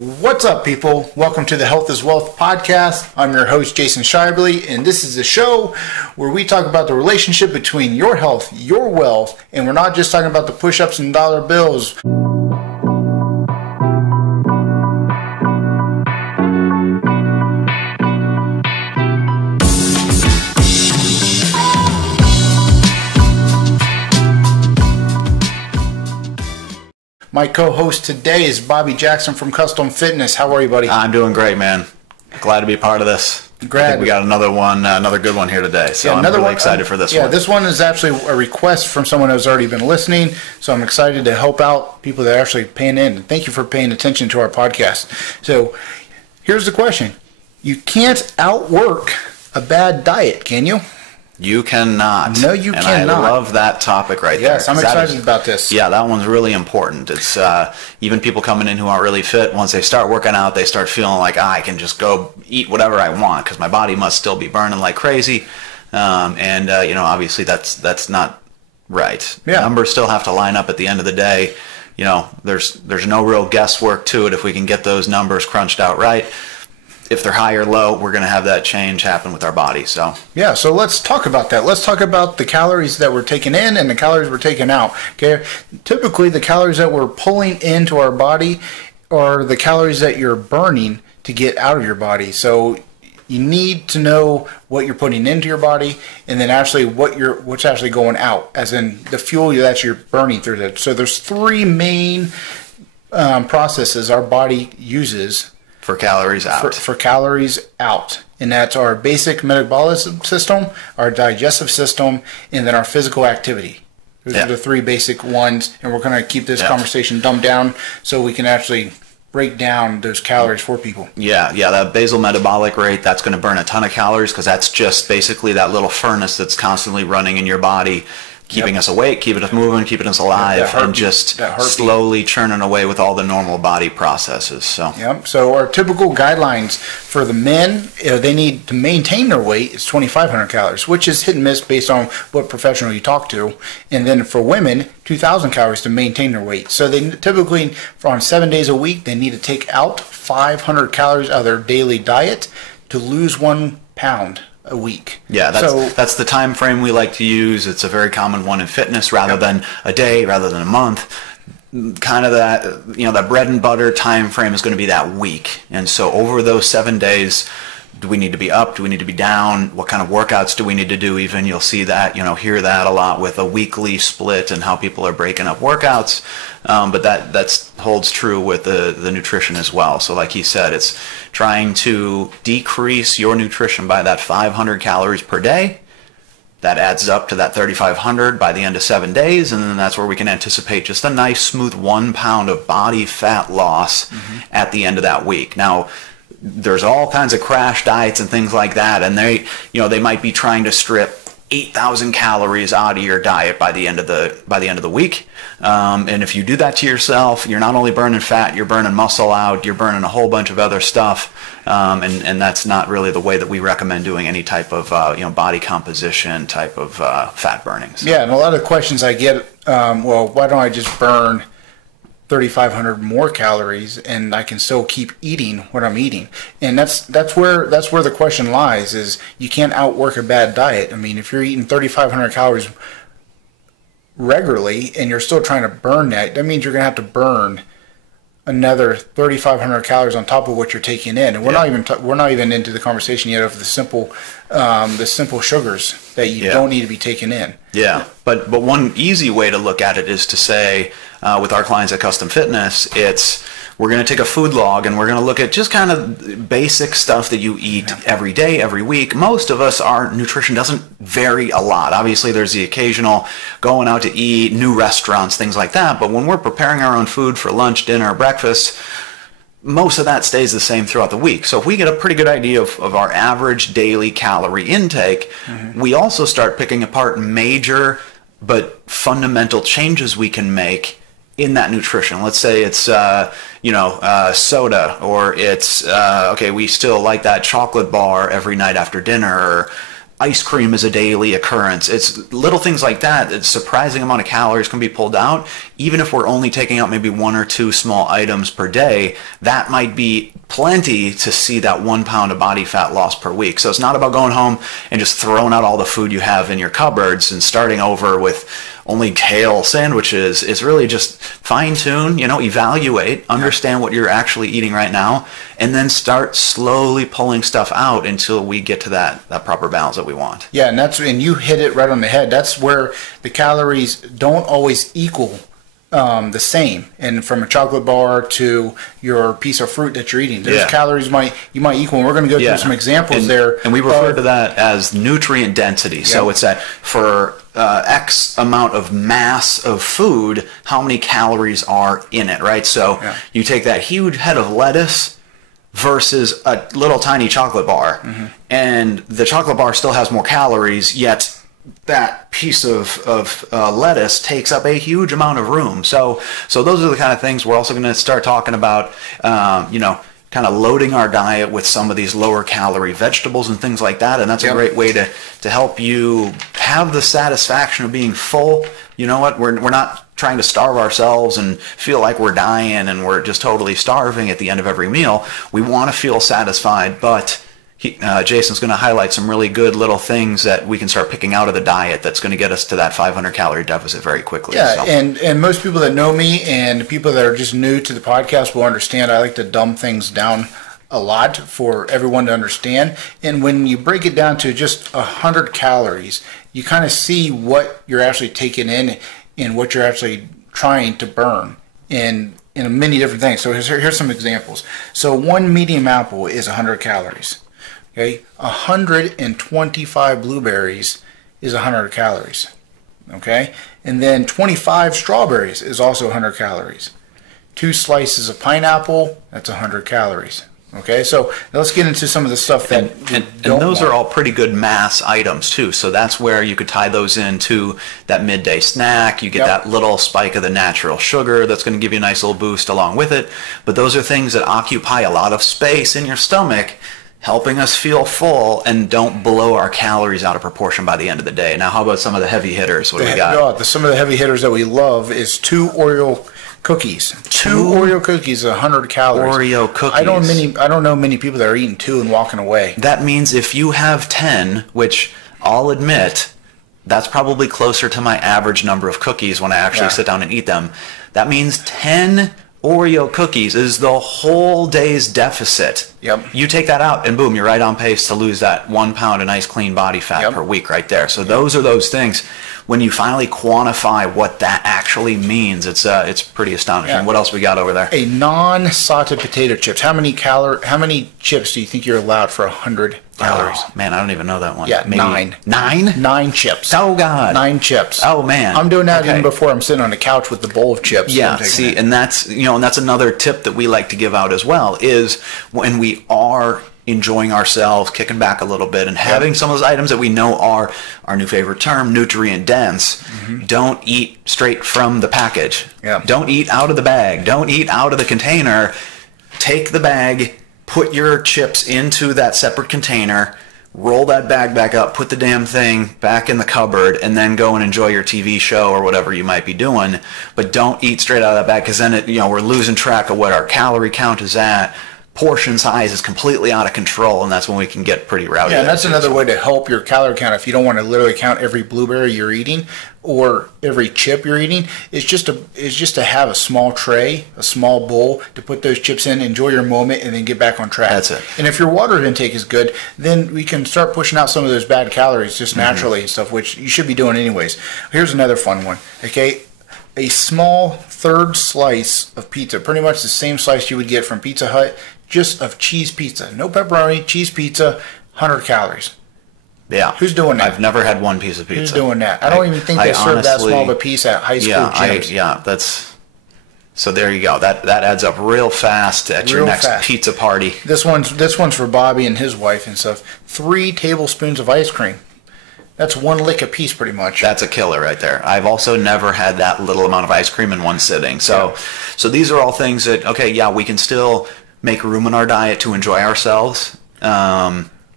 What's up, people? Welcome to the Health is Wealth podcast. I'm your host, Jason Shibley, and this is the show where we talk about the relationship between your health, your wealth, and we're not just talking about the push-ups and dollar bills. My co-host today is Bobby Jackson from Custom Fitness. How are you, buddy? I'm doing great, man. Glad to be part of this. I think we got another one, another good one here today. So I'm really excited for this one. Yeah, this one is actually a request from someone who's already been listening. So I'm excited to help out people that are actually paying in. And thank you for paying attention to our podcast. So here's the question. You can't outwork a bad diet, can you? You cannot. No, you cannot. And I love that topic right there. Yes, I'm excited about this. Yeah, that one's really important. It's even people coming in who aren't really fit, once they start working out, they start feeling like, I can just go eat whatever I want because my body must still be burning like crazy. Obviously that's not right. Yeah. Numbers still have to line up at the end of the day. You know, there's no real guesswork to it if we can get those numbers crunched out right. If they're high or low, we're going to have that change happen with our body. So yeah, so let's talk about that. Let's talk about the calories that we're taking in and the calories we're taking out. Okay, typically the calories that we're pulling into our body are the calories that you're burning to get out of your body. So you need to know what you're putting into your body, and then actually what's actually going out, as in the fuel that you're burning through that. So there's three main processes our body uses for calories out. For calories out. And that's our basic metabolic system, our digestive system, and then our physical activity. Those are the three basic ones. And we're going to keep this conversation dumbed down so we can actually break down those calories for people. Yeah, that basal metabolic rate, that's going to burn a ton of calories because that's just basically that little furnace that's constantly running in your body, keeping us awake, keeping us moving, keeping us alive, and just slowly churning away with all the normal body processes. So our typical guidelines for the men, they need to maintain their weight is 2,500 calories, which is hit and miss based on what professional you talk to. And then for women, 2,000 calories to maintain their weight. So they typically, on 7 days a week, they need to take out 500 calories out of their daily diet to lose 1 pound a week. Yeah, that's the time frame we like to use. It's a very common one in fitness, rather than a day, rather than a month. Kind of that, that bread and butter time frame is going to be that week. And so over those 7 days, do we need to be up? Do we need to be down? What kind of workouts do we need to do? Even you'll see that, hear that a lot with a weekly split and how people are breaking up workouts. But that holds true with the nutrition as well. So like he said, it's trying to decrease your nutrition by that 500 calories per day. That adds up to that 3,500 by the end of 7 days, and then that's where we can anticipate just a nice smooth 1 pound of body fat loss at the end of that week. Now, there's all kinds of crash diets and things like that, and they might be trying to strip 8,000 calories out of your diet by the end of the week. And if you do that to yourself, you're not only burning fat, you're burning muscle out, you're burning a whole bunch of other stuff. And that's not really the way that we recommend doing any type of body composition type of fat burning. So. Yeah, and a lot of questions I get, why don't I just burn 3,500 more calories and I can still keep eating what I'm eating? And that's where the question lies, is you can't outwork a bad diet. I mean, if you're eating 3,500 calories regularly and you're still trying to burn that means you're going to have to burn another 3,500 calories on top of what you're taking in. And we're not even into the conversation yet of the simple sugars that you don't need to be taking in. Yeah, but one easy way to look at it is to say, with our clients at Custom Fitness, we're going to take a food log and we're going to look at just kind of basic stuff that you eat every day, every week. Most of us, our nutrition doesn't vary a lot. Obviously, there's the occasional going out to eat, new restaurants, things like that. But when we're preparing our own food for lunch, dinner, breakfast, most of that stays the same throughout the week. So if we get a pretty good idea of our average daily calorie intake, we also start picking apart major but fundamental changes we can make in that nutrition. Let's say it's soda, or it's we still like that chocolate bar every night after dinner, or ice cream is a daily occurrence. It's little things like that. It's a surprising amount of calories can be pulled out. Even if we're only taking out maybe 1 or 2 small items per day, that might be plenty to see that 1 pound of body fat loss per week. So it's not about going home and just throwing out all the food you have in your cupboards and starting over with only kale sandwiches. It's really just fine tune, evaluate, understand what you're actually eating right now, and then start slowly pulling stuff out until we get to that proper balance that we want. Yeah, and you hit it right on the head. That's where the calories don't always equal the same. And from a chocolate bar to your piece of fruit that you're eating, those calories you might equal. And we're going to go through some examples there. And we refer to that as nutrient density. So it's that for X amount of mass of food, how many calories are in it, right? So you take that huge head of lettuce versus a little tiny chocolate bar, and the chocolate bar still has more calories, yet that piece of lettuce takes up a huge amount of room. So those are the kind of things we're also going to start talking about, kind of loading our diet with some of these lower calorie vegetables and things like that. And that's a great way to help you have the satisfaction of being full. You know what? We're not trying to starve ourselves and feel like we're dying and we're just totally starving at the end of every meal. We want to feel satisfied, but Jason's going to highlight some really good little things that we can start picking out of the diet that's going to get us to that 500 calorie deficit very quickly. Yeah, and most people that know me and people that are just new to the podcast will understand I like to dumb things down a lot for everyone to understand. And when you break it down to just 100 calories, you kind of see what you're actually taking in and what you're actually trying to burn in many different things. So here's some examples. So one medium apple is 100 calories. Okay, 125 blueberries is 100 calories. Okay, and then 25 strawberries is also 100 calories. 2 slices of pineapple, that's 100 calories. Okay, so let's get into some of the stuff that and those are all pretty good mass items too. So that's where you could tie those into that midday snack. You get that little spike of the natural sugar that's going to give you a nice little boost along with it. But those are things that occupy a lot of space in your stomach, helping us feel full and don't blow our calories out of proportion by the end of the day. Now, how about some of the heavy hitters? What do we got? Some of the heavy hitters that we love is 2 Oreo cookies. 2 Oreo cookies, 100 calories. Oreo cookies. I don't know many people that are eating 2 and walking away. That means if you have 10, which I'll admit, that's probably closer to my average number of cookies when I actually sit down and eat them. That means 10 Oreo cookies is the whole day's deficit. Yep. You take that out and boom, you're right on pace to lose that 1 pound of nice clean body fat per week right there. So those are those things. When you finally quantify what that actually means, it's pretty astonishing. Yeah. What else we got over there? A non-sauteed potato chips. How many chips do you think you're allowed for 100 calories? Oh, man, I don't even know that one. Yeah, maybe 9. 9? 9 chips. Oh, God. 9 chips. Oh, man. I'm doing that even before I'm sitting on the couch with the bowl of chips. Yeah, see, and that's another tip that we like to give out as well, is when we are enjoying ourselves, kicking back a little bit, and having some of those items that we know are our new favorite term, nutrient dense. Don't eat straight from the package. Don't eat out of the bag. Don't eat out of the container. Take the bag, put your chips into that separate container, roll that bag back up, put the damn thing back in the cupboard, and then go and enjoy your TV show or whatever you might be doing. But don't eat straight out of that bag, because then we're losing track of what our calorie count is at. Portion size is completely out of control, and that's when we can get pretty rowdy. Yeah, and that's another way to help your calorie count. If you don't want to literally count every blueberry you're eating or every chip you're eating, is just to have a small tray, a small bowl to put those chips in, enjoy your moment, and then get back on track. That's it. And if your water intake is good, then we can start pushing out some of those bad calories just naturally and stuff, which you should be doing anyways. Here's another fun one. Okay, a small third slice of pizza, pretty much the same slice you would get from Pizza Hut, just of cheese pizza. No pepperoni, cheese pizza, 100 calories. Yeah. Who's doing that? I've never had one piece of pizza. Who's doing that? I don't even think they serve that small of a piece at high school gyms. That's... So there you go. That adds up real fast at your next pizza party. This one's for Bobby and his wife and stuff. 3 tablespoons of ice cream. That's 1 lick a piece, pretty much. That's a killer right there. I've also never had that little amount of ice cream in one sitting. So these are all things that, we can still make room in our diet to enjoy ourselves.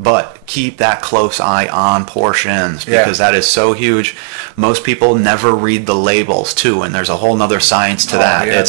But keep that close eye on portions because that is so huge. Most people never read the labels too, and there's a whole nother science to that. Yeah,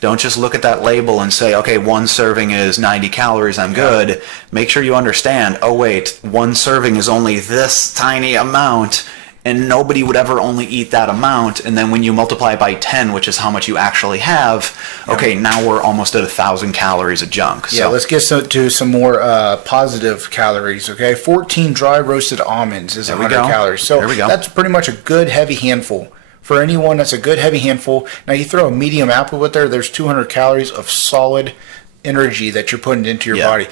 don't just look at that label and say, okay, one serving is 90 calories, I'm good. Make sure you understand, oh wait, one serving is only this tiny amount, and nobody would ever only eat that amount. And then when you multiply it by 10, which is how much you actually have, okay, now we're almost at 1,000 calories of junk. Yeah, let's get to some more positive calories, okay? 14 dry roasted almonds is 100 calories. So that's pretty much a good heavy handful. For anyone, that's a good heavy handful. Now you throw a medium apple with there, there's 200 calories of solid energy that you're putting into your body.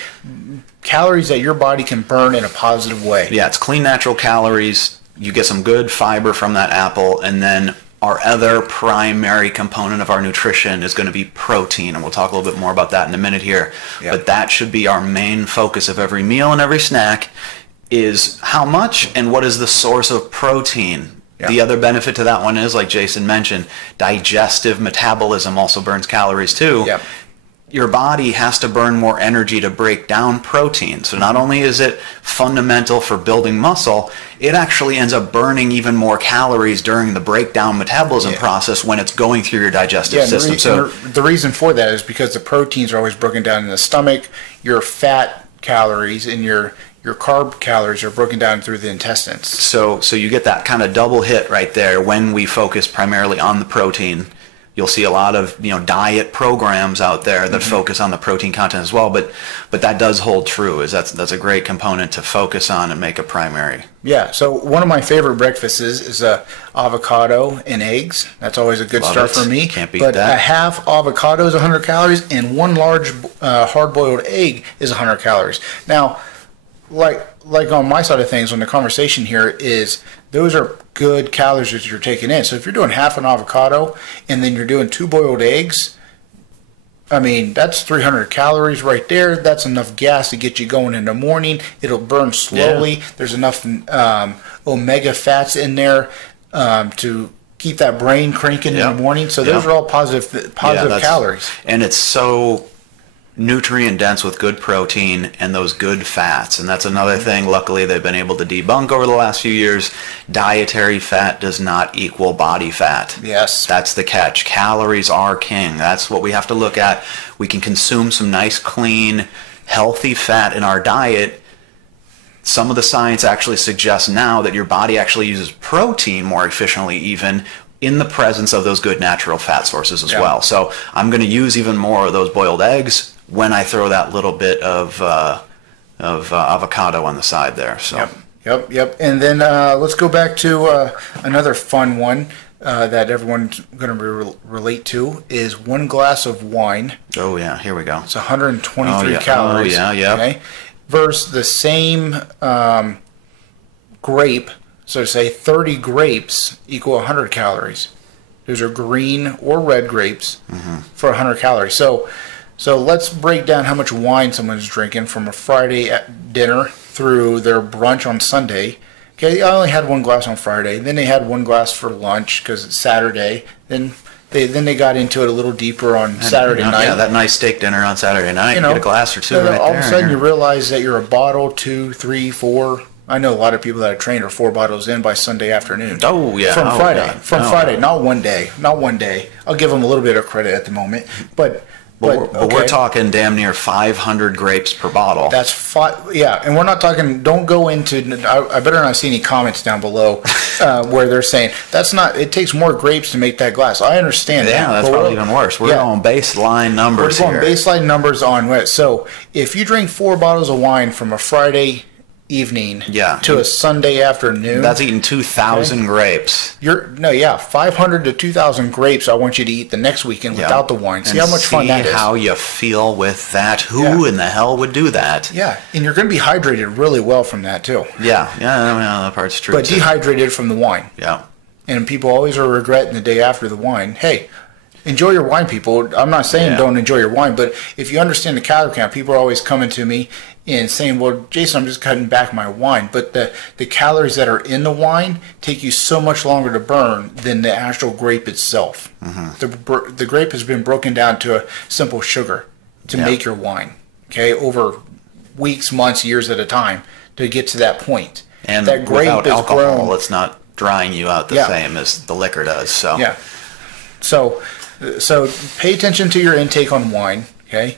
Calories that your body can burn in a positive way. Yeah, it's clean, natural calories. You get some good fiber from that apple, and then our other primary component of our nutrition is going to be protein, and we'll talk a little bit more about that in a minute here. But that should be our main focus of every meal and every snack is how much and what is the source of protein. The other benefit to that one is, like Jason mentioned, digestive metabolism also burns calories too. Your body has to burn more energy to break down protein. So not only is it fundamental for building muscle, it actually ends up burning even more calories during the breakdown metabolism process when it's going through your digestive system. So the reason for that is because the proteins are always broken down in the stomach. Your fat calories and your carb calories are broken down through the intestines. So you get that kind of double hit right there when we focus primarily on the protein. You'll see a lot of diet programs out there that focus on the protein content as well, but that does hold true. That's a great component to focus on and make a primary. Yeah. So one of my favorite breakfasts is avocado and eggs. That's always a good start for me. Can't beat that. But a half avocado is 100 calories, and one large hard-boiled egg is 100 calories. Now, like on my side of things, when the conversation here is those are good calories that you're taking in. So if you're doing half an avocado and then you're doing 2 boiled eggs, I mean, that's 300 calories right there. That's enough gas to get you going in the morning. It'll burn slowly. There's enough omega fats in there to keep that brain cranking in the morning. So those are all positive calories. And it's so nutrient dense with good protein and those good fats, and that's another thing luckily they've been able to debunk over the last few years. Dietary fat does not equal body fat. Yes, that's the catch. Calories are king. That's what we have to look at. We can consume some nice clean healthy fat in our diet. Some of the science actually suggests now that your body actually uses protein more efficiently even in the presence of those good natural fat sources as well. So I'm going to use even more of those boiled eggs when I throw that little bit of avocado on the side there. So. Yep. And then let's go back to another fun one that everyone's going to relate to is 1 glass of wine. Oh yeah, here we go. It's 123 calories. Oh yeah. Okay? Versus the same grape, so to say 30 grapes equal 100 calories. Those are green or red grapes for 100 calories. So let's break down how much wine someone's drinking from a Friday dinner through their brunch on Sunday. Okay, I only had 1 glass on Friday. Then they had 1 glass for lunch because it's Saturday. Then they got into it a little deeper on Saturday night. Yeah, that nice steak dinner on Saturday night. You get a glass or two right there. All of a sudden you realize that you're a bottle, 2, 3, 4. I know a lot of people that are trained are 4 bottles in by Sunday afternoon. Oh yeah, from Friday. Friday, not one day. I'll give them a little bit of credit at the moment, but we're talking damn near 500 grapes per bottle. That's and we're not talking. Don't go into. I better not see any comments down below where they're saying that's not. It takes more grapes to make that glass. I understand that. Yeah, that's probably even worse. We're going baseline numbers here. We're going baseline numbers on what. So if you drink 4 bottles of wine from a Friday evening to a Sunday afternoon, that's eating 2,000 grapes. 500 to 2,000 grapes I want you to eat the next weekend without the wine. See how much fun that is. See how you feel with that. Who in the hell would do that? Yeah, and you're going to be hydrated really well from that too. Yeah, that part's true. But dehydrated from the wine. Yeah. And people always are regretting the day after the wine. Hey, enjoy your wine, people. I'm not saying don't enjoy your wine, but if you understand the calorie count, people are always coming to me and saying, well, Jason, I'm just cutting back my wine. But the calories that are in the wine take you so much longer to burn than the actual grape itself. The grape has been broken down to a simple sugar to make your wine, okay, over weeks, months, years at a time to get to that point. And that grape without is alcohol, grown. it's not drying you out the same as the liquor does. So yeah. So pay attention to your intake on wine. Okay.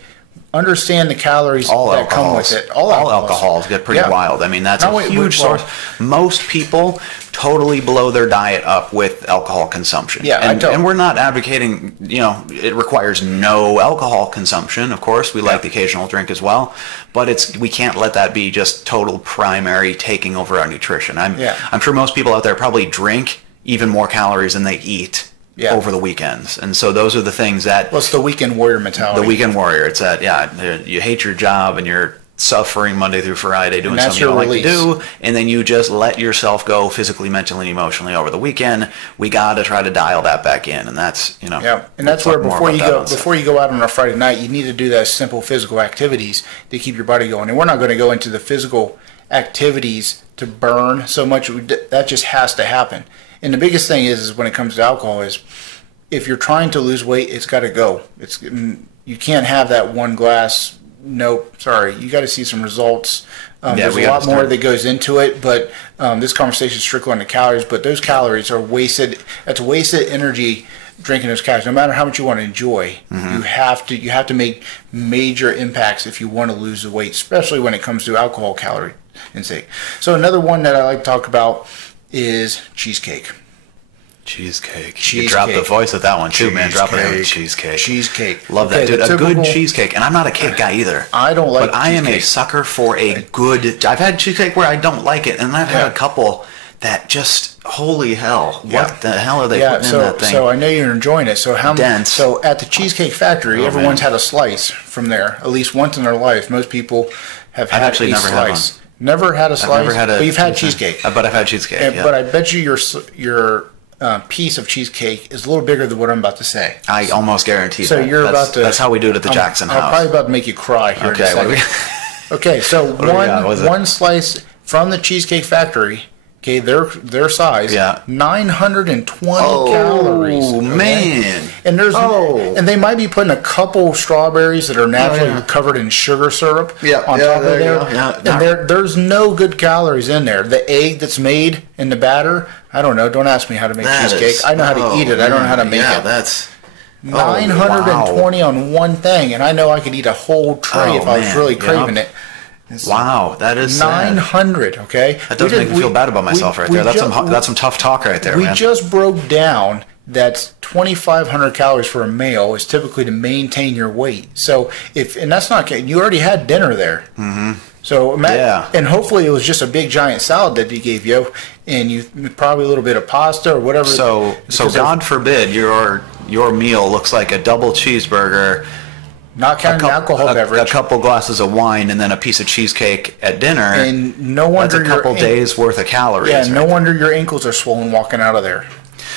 Understand the calories that come with it. All alcohols get pretty wild. I mean, that's a huge source. Most people totally blow their diet up with alcohol consumption. Yeah, and we're not advocating, it requires no alcohol consumption. Of course, we like the occasional drink as well, but we can't let that be just total primary taking over our nutrition. I'm sure most people out there probably drink even more calories than they eat. Over the weekends. And so those are the things that... Well, it's the weekend warrior mentality. The weekend warrior. It's that, you hate your job and you're suffering Monday through Friday doing something you don't like to do, and then you just let yourself go physically, mentally, and emotionally over the weekend. We got to try to dial that back in, and that's, Yeah, and that's where before you go out on a Friday night, you need to do those simple physical activities to keep your body going. And we're not going to go into the physical activities to burn so much. That just has to happen. And the biggest thing is when it comes to alcohol is if you're trying to lose weight, it's got to go. You can't have that one glass. Nope, sorry. You got to see some results. There's a lot more that goes into it, but this conversation is strictly on the calories. But those calories are wasted. That's wasted energy drinking those calories. No matter how much you want to enjoy, you have to make major impacts if you want to lose the weight, especially when it comes to alcohol calorie intake. So another one that I like to talk about is cheesecake. Cheesecake. You dropped the voice with that one too, man. Drop it in. Cheesecake. Cheesecake. Love that, dude. A good cheesecake. And I'm not a cake guy either. I don't like But I am a sucker for a good... I've had cheesecake where I don't like it, and I've had a couple that just... Holy hell. What the hell are they putting in that thing? So I know you're enjoying it. So dense. So at the Cheesecake Factory, everyone's had a slice from there, at least once in their life. Most people have had a slice. Never had a slice, but you've had cheesecake. But I've had cheesecake, But I bet you your piece of cheesecake is a little bigger than what I'm about to say. I almost guarantee so that. You're about to... That's how we do it at the Jackson house. I'm probably about to make you cry here in a second. Okay, so one slice from the Cheesecake Factory... Okay, their size, 920 calories. Oh, man. And and they might be putting a couple strawberries that are naturally covered in sugar syrup on top of there. And there's no good calories in there. The egg that's made in the batter, I don't know. Don't ask me how to make cheesecake. I know how to eat it. I don't know how to make it. That's 920 on one thing, and I know I could eat a whole tray if I was really craving it. Wow, that is 900. Okay, that does make me feel bad about myself right there. That's some tough talk right there. We just broke down that 2,500 calories for a meal is typically to maintain your weight. So and that's not, you already had dinner there. So and hopefully it was just a big giant salad that he gave you, and you probably a little bit of pasta or whatever. So God forbid your meal looks like a double cheeseburger. Not counting alcohol beverage. A couple glasses of wine and then a piece of cheesecake at dinner. And no wonder that's a couple days worth of calories. Yeah, no wonder your ankles are swollen walking out of there.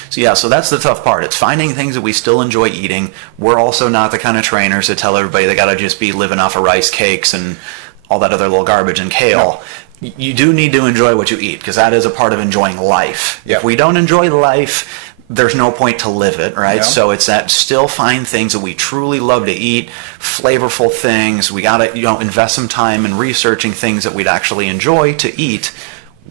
So that's the tough part. It's finding things that we still enjoy eating. We're also not the kind of trainers that tell everybody they got to just be living off of rice cakes and all that other little garbage and kale. No. You do need to enjoy what you eat because that is a part of enjoying life. Yep. If we don't enjoy life, there's no point to live it, right? Yeah. So it's that still find things that we truly love to eat, flavorful things. We got to invest some time in researching things that we'd actually enjoy to eat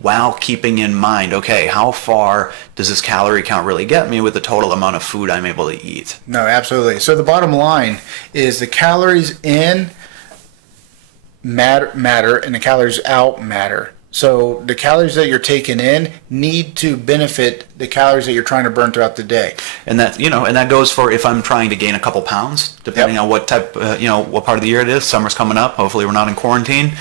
while keeping in mind, okay, how far does this calorie count really get me with the total amount of food I'm able to eat? No, absolutely. So the bottom line is the calories in matter and the calories out matter. So the calories that you're taking in need to benefit the calories that you're trying to burn throughout the day. And that, and that goes for if I'm trying to gain a couple pounds, depending on what type, what part of the year it is. Summer's coming up. Hopefully we're not in quarantine.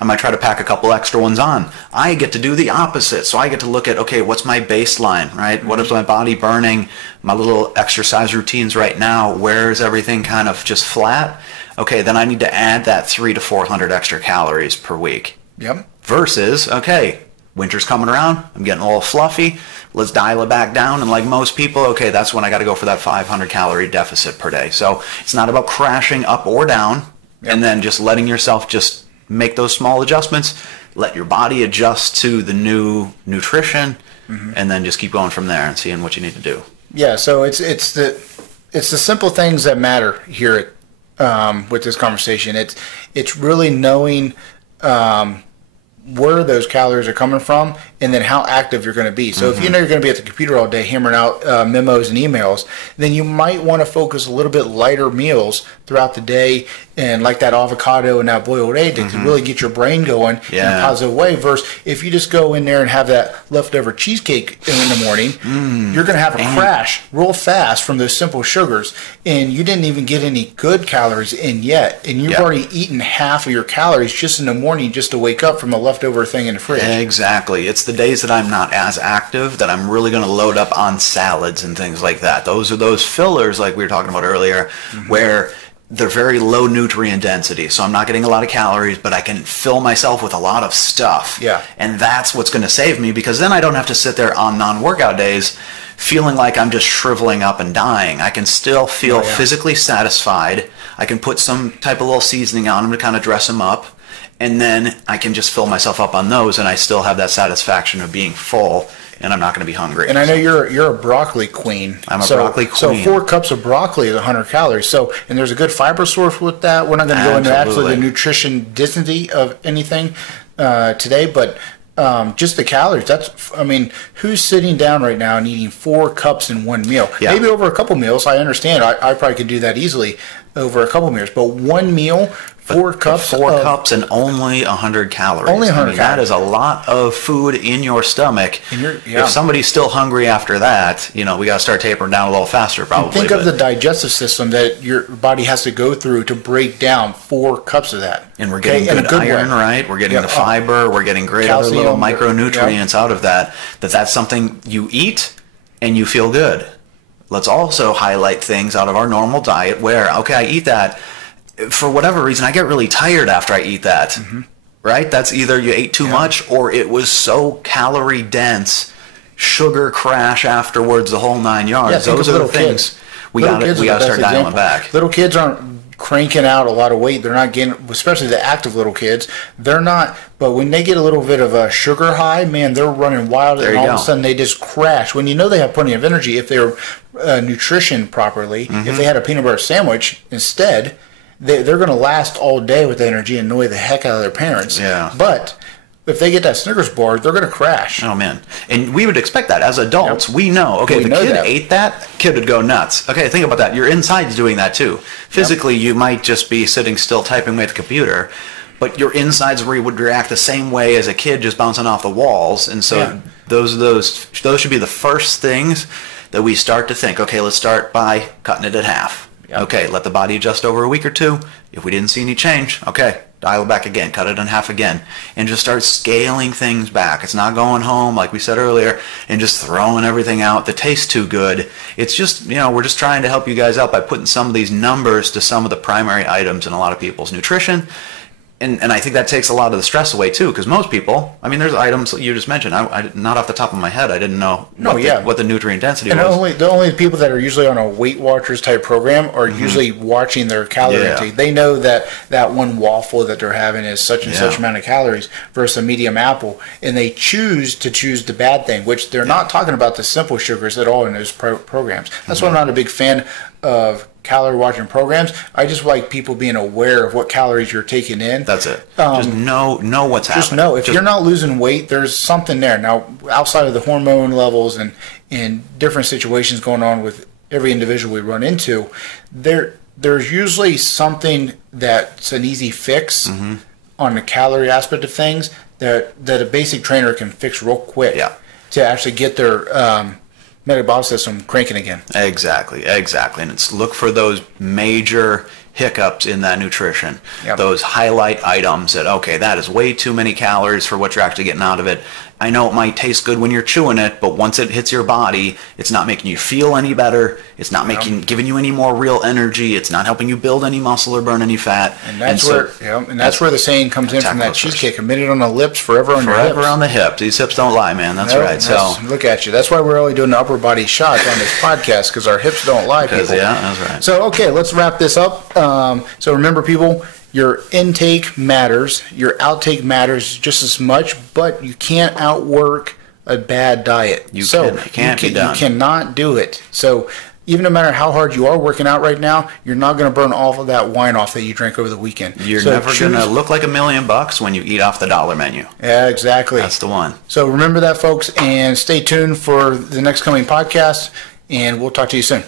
I might try to pack a couple extra ones on. I get to do the opposite. So I get to look at, okay, what's my baseline, right? What is my body burning? My little exercise routines right now, where is everything kind of just flat? Okay, then I need to add that 300 to 400 extra calories per week. Yep. Versus, okay, winter's coming around, I'm getting a little fluffy, let's dial it back down, and like most people, okay, that's when I got to go for that 500 calorie deficit per day. So it's not about crashing up or down, and then just letting yourself just make those small adjustments, let your body adjust to the new nutrition, and then just keep going from there and seeing what you need to do. Yeah, so it's the simple things that matter here with this conversation. It's really knowing where those calories are coming from, and then how active you're going to be. So if you know you're going to be at the computer all day hammering out memos and emails, then you might want to focus a little bit lighter meals throughout the day, and like that avocado and that boiled egg that can really get your brain going in a positive way, versus if you just go in there and have that leftover cheesecake in the morning, you're going to have a crash real fast from those simple sugars, and you didn't even get any good calories in yet, and you've already eaten half of your calories just in the morning just to wake up from the leftover thing in the fridge. Exactly. It's the days that I'm not as active that I'm really going to load up on salads and things like that. Those are those fillers like we were talking about earlier, where they're very low nutrient density. So I'm not getting a lot of calories, but I can fill myself with a lot of stuff. Yeah. And that's what's going to save me, because then I don't have to sit there on non-workout days feeling like I'm just shriveling up and dying. I can still feel physically satisfied. I can put some type of little seasoning on them to kind of dress them up. And then I can just fill myself up on those, and I still have that satisfaction of being full, and I'm not going to be hungry. And I know you're a broccoli queen. I'm a broccoli queen. So 4 cups of broccoli is 100 calories. So, and there's a good fiber source with that. We're not going to go into actually the nutrition density of anything today, but just the calories. Who's sitting down right now and eating 4 cups in one meal? Yeah. Maybe over a couple meals. I understand. I probably could do that easily over a couple meals. But one meal, 4 cups. 4 cups and only 100 calories. Only 100 calories. That is a lot of food in your stomach. If somebody's still hungry after that, we got to start tapering down a little faster probably. And think of the digestive system that your body has to go through to break down 4 cups of that. And we're getting good iron, right? We're getting the fiber. We're getting great calcium, other little micronutrients out of that. That's something you eat and you feel good. Let's also highlight things out of our normal diet where, okay, I eat that. For whatever reason, I get really tired after I eat that, right? That's either you ate too much or it was so calorie dense, sugar crash afterwards, the whole 9 yards. Those are the things we got to start dialing back. Little kids aren't cranking out a lot of weight. They're not getting, especially the active little kids, they're not, but when they get a little bit of a sugar high, man, they're running wild, and all of a sudden they just crash. When you know they have plenty of energy, if they're nutritioned properly, if they had a peanut butter sandwich instead, they're going to last all day with energy and annoy the heck out of their parents. Yeah. But if they get that Snickers bar, they're going to crash. Oh, man. And we would expect that. As adults, we know. Okay, if a kid ate that, kid would go nuts. Okay, think about that. Your inside's doing that too. Physically, you might just be sitting still typing away at the computer, but your insides would react the same way as a kid just bouncing off the walls. And so those should be the first things that we start to think, okay, let's start by cutting it in half. Okay, let the body adjust over a week or two. If we didn't see any change, okay, dial it back again, cut it in half again, and just start scaling things back. It's not going home, like we said earlier, and just throwing everything out that tastes too good. It's just, we're just trying to help you guys out by putting some of these numbers to some of the primary items in a lot of people's nutrition. And I think that takes a lot of the stress away too, because most people, there's items you just mentioned. I not off the top of my head, I didn't know what the nutrient density was. The only people that are usually on a Weight Watchers type program are usually watching their calorie intake. They know that one waffle that they're having is such and such amount of calories versus a medium apple, and they choose the bad thing, which they're not talking about the simple sugars at all in those programs. That's why I'm not a big fan of calorie watching programs. I just like people being aware of what calories you're taking in. That's it. Just know what's happening. Just know if you're not losing weight, there's something there. Now, outside of the hormone levels and different situations going on with every individual we run into, there's usually something that's an easy fix on the calorie aspect of things that a basic trainer can fix real quick to actually get their metabolic system cranking again. Exactly. And it's look for those major hiccups in that nutrition. Those highlight items that, okay, that is way too many calories for what you're actually getting out of it. I know it might taste good when you're chewing it, but once it hits your body, it's not making you feel any better. It's not giving you any more real energy. It's not helping you build any muscle or burn any fat. And that's where the saying comes in from that cheesecake: a minute on the lips, forever on your hips. Forever on the hips. These hips don't lie, man. That's right. So look at you. That's why we're only doing the upper body shots on this podcast, because our hips don't lie, people. Yeah, that's right. So okay, let's wrap this up. So remember, people, your intake matters, your outtake matters just as much, but you can't outwork a bad diet. You cannot do it. So even no matter how hard you are working out right now, you're not going to burn all of that wine off that you drank over the weekend. You're never going to look like $1 million when you eat off the dollar menu. Yeah, exactly. That's the one. So remember that, folks, and stay tuned for the next coming podcast, and we'll talk to you soon.